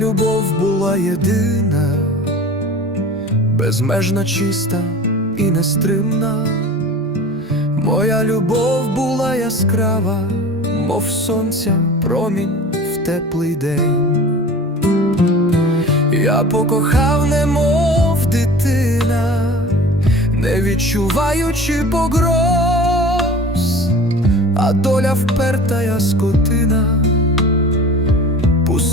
любов була єдина, безмежно чиста і нестримна. Моя любов була яскрава, мов сонця промінь в теплий день. Я покохав, немов дитина, не відчуваючи погроз, а доля вперта я скотина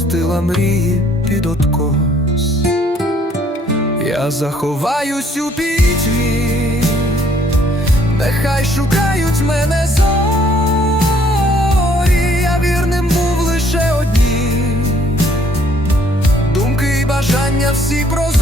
пустила мрії під откос. Я заховаюсь у пітьмі, нехай шукають мене зорі, я вірним був лише одні, думки і бажання всі прозорі,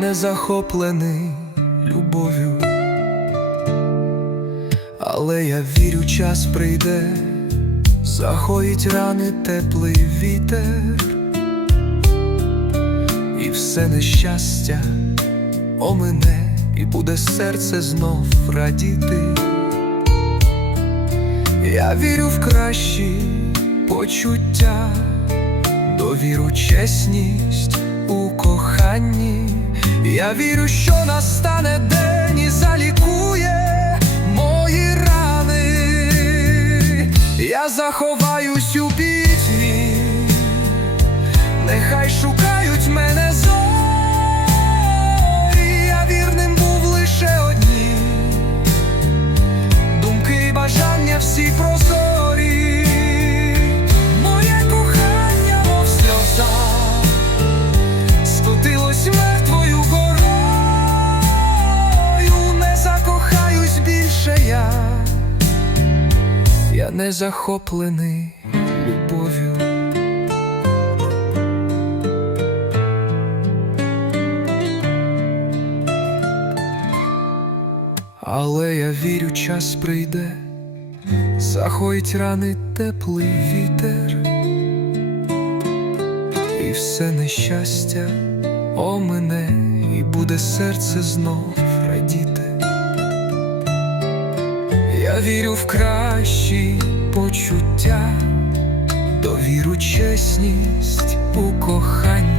не захоплений любов'ю, але я вірю, час прийде, загоїть рани теплий вітер, і все нещастя омине, і буде серце знов радіти. Я вірю в кращі почуття, довіру, чесність у коханні. Я вірю, що настане день і залікує мої рани. Я заховаюсь у пітьмі, нехай шукають я не захоплений любов'ю. Але я вірю, час прийде, заходить рани теплий вітер, і все нещастя омине, і буде серце знов радіти. Я вірю в кращі почуття, довіру, чесність у коханні.